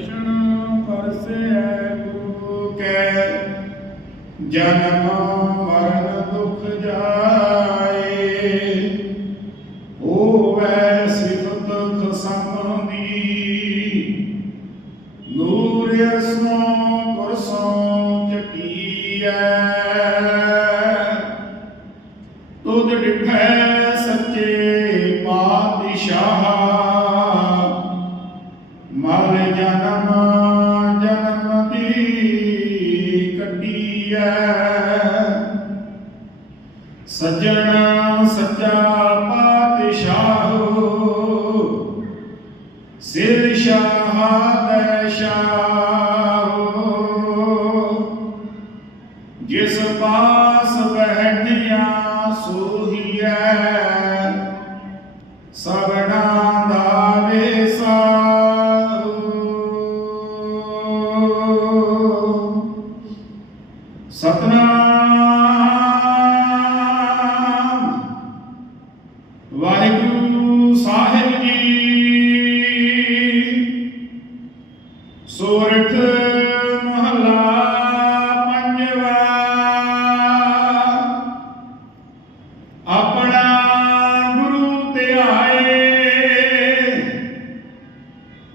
ਕ੍ਰਿਸ਼ਨ ਪਰਸੈ ਗੁਰੂ ਕੈ ਜਨਮ ਮਰਨ ਦੁਖ ਜਾਏ। ਹੋਵੇ ਸਿਫਤ ਖਸਮ ਦੀ ਨੂਰ ਅਸਮਾਨ ਸੱਜਣਾ ਸੱਚਾ ਪਾਤਸ਼ਾਹ ਸਿਰ ਸ਼ਾਹਦ ਸ਼ਾਹ ਜਿਸ ਪਾਸ ਬਹਿਣਿਆ ਸੋਹੀਐ ਸਗਣਾ ਦਾ ਵੇਸਾ ਸਤਨਾਮ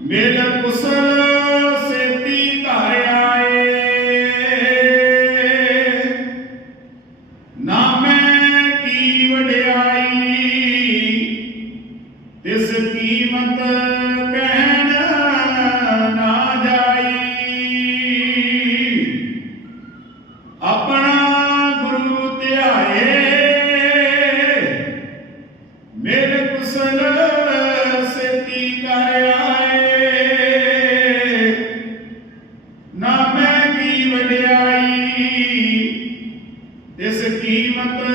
मेरा कुशल ಶ್ರೀಮಂತ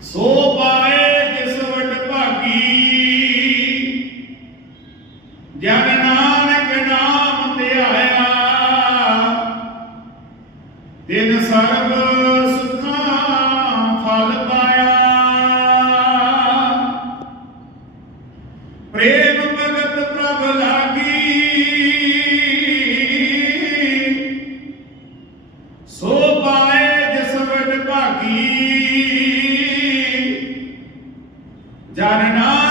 So জানে না